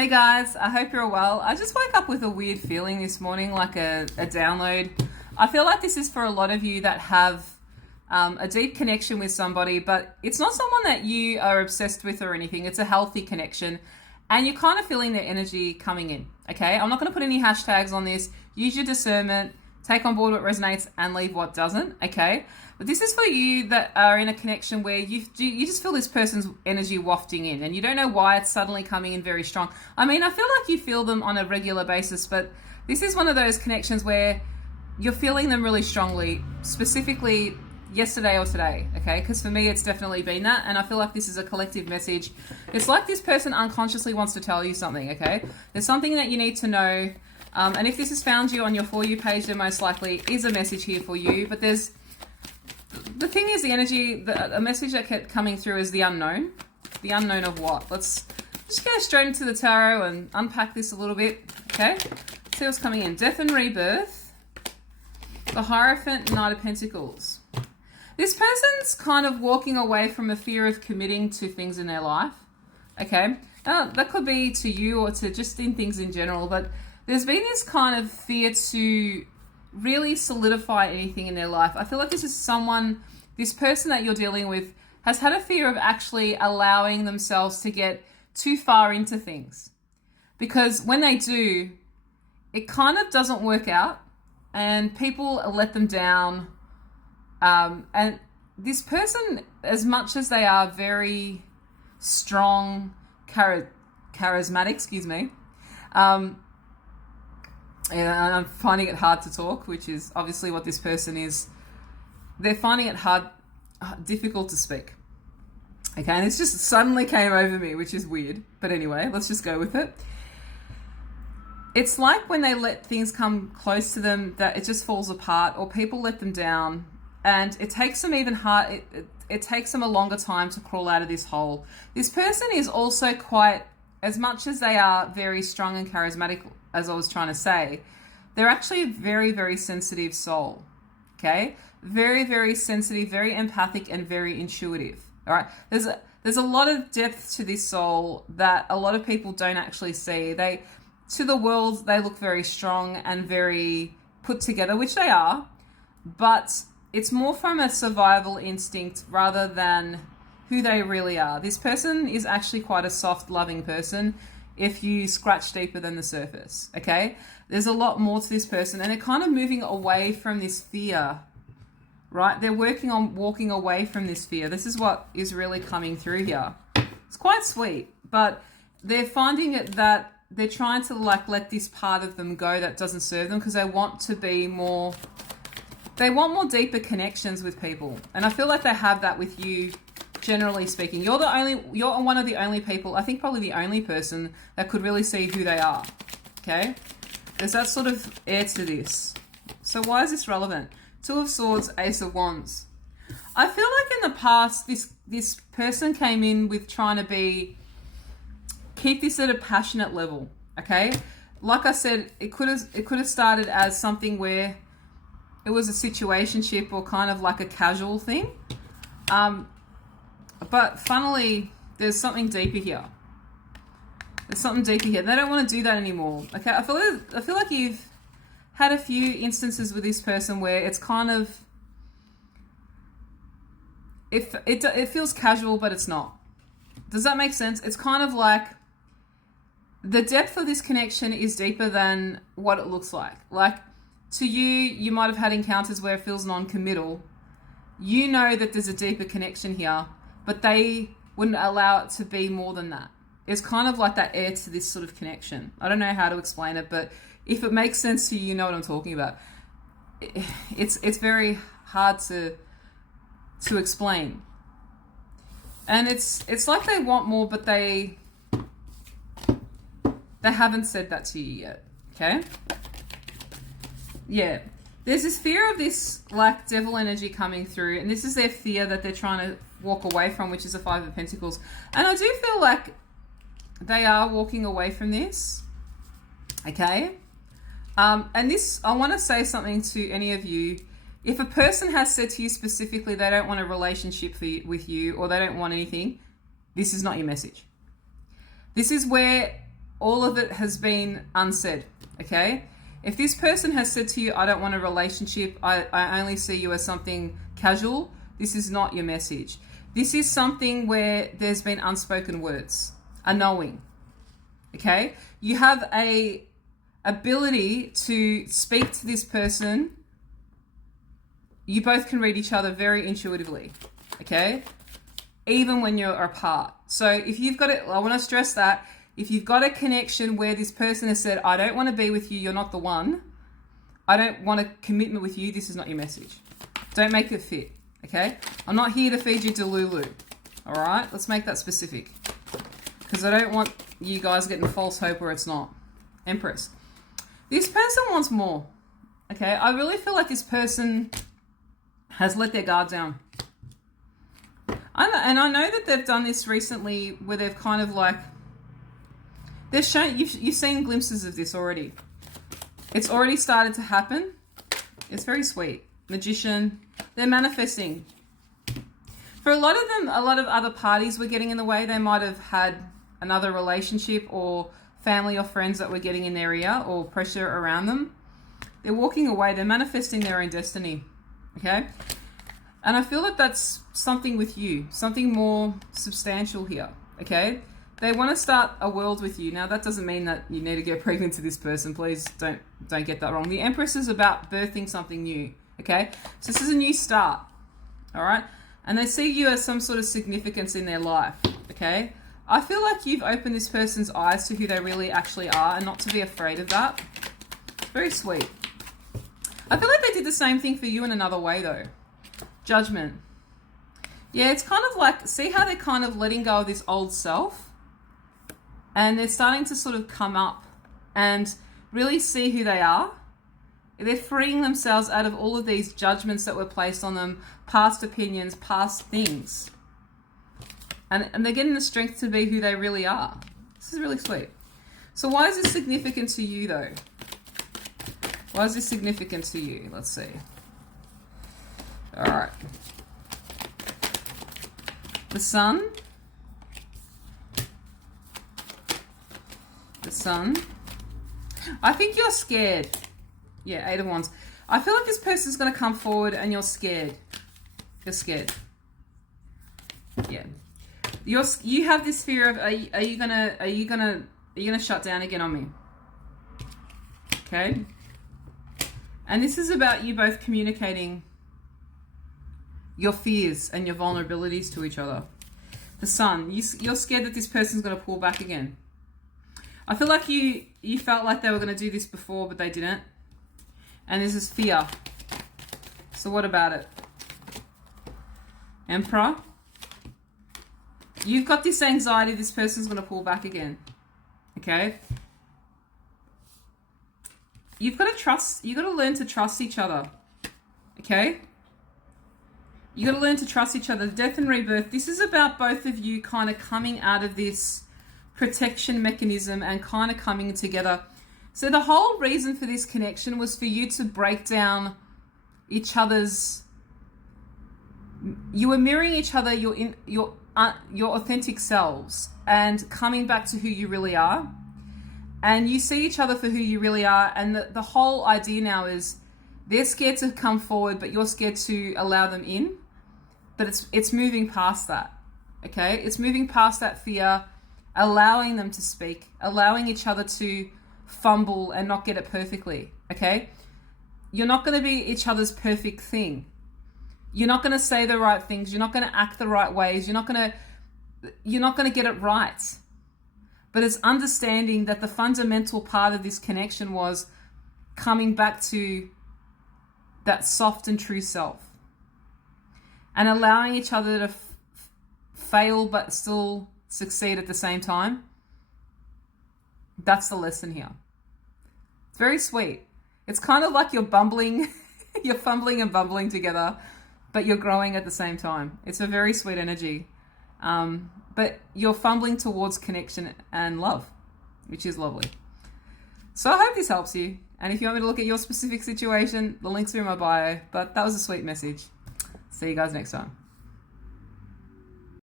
Hey guys, I hope you're well. I just woke up with a weird feeling this morning, like a download. I feel like this is for a lot of you that have a deep connection with somebody, but it's not someone that you are obsessed with or anything. It's a healthy connection, and you're kind of feeling their energy coming in, okay? I'm not going to put any hashtags on this. Use your discernment, take on board what resonates, and leave what doesn't, okay? But this is for you that are in a connection where you just feel this person's energy wafting in, and you don't know why it's suddenly coming in very strong. I mean, I feel like you feel them on a regular basis, but this is one of those connections where you're feeling them really strongly, specifically yesterday or today, okay? Because for me, it's definitely been that, and I feel like this is a collective message. It's like this person unconsciously wants to tell you something, okay? There's something that you need to know, and if this has found you on your For You page, then most likely is a message here for you, but the thing is, the energy, a message that kept coming through is the unknown. The unknown of what? Let's just go straight into the tarot and unpack this a little bit, okay? See what's coming in. Death and rebirth. The Hierophant, Knight of Pentacles. This person's kind of walking away from a fear of committing to things in their life, okay? That could be to you or to just in things in general, but there's been this kind of fear to really solidify anything in their life. I feel like this person that you're dealing with has had a fear of actually allowing themselves to get too far into things. Because when they do, it kind of doesn't work out and people let them down. And this person, as much as they are very strong, charismatic, and I'm finding it hard to talk, which is obviously what this person is. They're finding it difficult to speak. Okay, and this just suddenly came over me, which is weird. But anyway, let's just go with it. It's like when they let things come close to them that it just falls apart, or people let them down, and it takes them it takes them a longer time to crawl out of this hole. This person is also quite, as much as they are very strong and charismatic, as I was trying to say, they're actually a very, very sensitive soul, okay? Very, very sensitive, very empathic, and very intuitive, all right? There's a lot of depth to this soul that a lot of people don't actually see. To the world, they look very strong and very put together, which they are, but it's more from a survival instinct rather than who they really are. This person is actually quite a soft, loving person if you scratch deeper than the surface, okay? There's a lot more to this person, and they're kind of moving away from this fear, right? They're working on walking away from this fear. This is what is really coming through here. It's quite sweet, but they're finding it that they're trying to let this part of them go that doesn't serve them, because they want more deeper connections with people. And I feel like they have that with you. Generally speaking, you're one of the only people, I think probably the only person that could really see who they are, okay? There's that sort of air to this. So why is this relevant? Two of Swords, Ace of Wands. I feel like in the past, this person came in with trying to keep this at a passionate level, okay? Like I said, it could have started as something where it was a situationship or kind of like a casual thing. But funnily, there's something deeper here. They don't want to do that anymore. Okay, I feel like you've had a few instances with this person where it's kind of, it feels casual, but it's not. Does that make sense? It's kind of like the depth of this connection is deeper than what it looks like. Like to you might have had encounters where it feels non-committal. You know that there's a deeper connection here, but they wouldn't allow it to be more than that. It's kind of like that air to this sort of connection. I don't know how to explain it, but if it makes sense to you, you know what I'm talking about. It's very hard to explain. And it's like they want more, but they haven't said that to you yet, okay? Yeah. There's this fear of this like devil energy coming through, and this is their fear that they're trying to walk away from, which is the Five of Pentacles. And I do feel like they are walking away from this, okay? And this, I want to say something to any of you. If a person has said to you specifically they don't want a relationship with you, or they don't want anything, this is not your message. This is where all of it has been unsaid, okay? If this person has said to you, I don't want a relationship, I only see you as something casual, this is not your message. This is something where there's been unspoken words, a knowing, okay? You have a ability to speak to this person. You both can read each other very intuitively, okay? Even when you're apart. So if you've got it, I want to stress that, if you've got a connection where this person has said, I don't want to be with you, you're not the one, I don't want a commitment with you, this is not your message. Don't make it fit, okay? I'm not here to feed you Delulu, all right? Let's make that specific, because I don't want you guys getting false hope where it's not. Empress. This person wants more, okay? I really feel like this person has let their guard down. And I know that they've done this recently where they've kind of like, they've shown, you've seen glimpses of this already. It's already started to happen. It's very sweet. Magician. They're manifesting. For a lot of them, a lot of other parties were getting in the way. They might have had another relationship or family or friends that were getting in their ear or pressure around them. They're walking away. They're manifesting their own destiny. Okay? And I feel that that's something with you, something more substantial here, okay? They want to start a world with you. Now, that doesn't mean that you need to get pregnant to this person. Please don't get that wrong. The Empress is about birthing something new, okay? So this is a new start, all right? And they see you as some sort of significance in their life, okay? I feel like you've opened this person's eyes to who they really actually are and not to be afraid of that. Very sweet. I feel like they did the same thing for you in another way, though. Judgment. Yeah, it's kind of like, see how they're kind of letting go of this old self and they're starting to sort of come up and really see who they are. They're freeing themselves out of all of these judgments that were placed on them, past opinions, past things. And they're getting the strength to be who they really are. This is really sweet. So why is this significant to you, though? Why is this significant to you? Let's see. All right. The Sun. The Sun. I think you're scared. Yeah, 8 of Wands. I feel like this person's going to come forward and you're scared. You're scared. Yeah. You have this fear of are you gonna shut down again on me? Okay? And this is about you both communicating your fears and your vulnerabilities to each other. The Sun, you're scared that this person's going to pull back again. I feel like you felt like they were going to do this before, but they didn't. And this is fear. So what about it? Emperor. You've got this anxiety this person's going to pull back again. Okay? You've got to trust, you've got to learn to trust each other. Okay? You got to learn to trust each other. Death and rebirth. This is about both of you kind of coming out of this protection mechanism and kind of coming together. So the whole reason for this connection was for you to break down each other's. You were mirroring each other, your authentic selves, and coming back to who you really are. And you see each other for who you really are. And the whole idea now is they're scared to come forward, but you're scared to allow them in. But it's moving past that, okay? It's moving past that fear, allowing them to speak, allowing each other to fumble and not get it perfectly, okay? You're not going to be each other's perfect thing. You're not going to say the right things. You're not going to act the right ways. You're not going to get it right. But it's understanding that the fundamental part of this connection was coming back to that soft and true self. And allowing each other to fail but still succeed at the same time. That's the lesson here. It's very sweet. It's kind of like you're bumbling, you're fumbling and bumbling together, but you're growing at the same time. It's a very sweet energy. But you're fumbling towards connection and love, which is lovely. So I hope this helps you. And if you want me to look at your specific situation, the links are in my bio. But that was a sweet message. See you guys next time.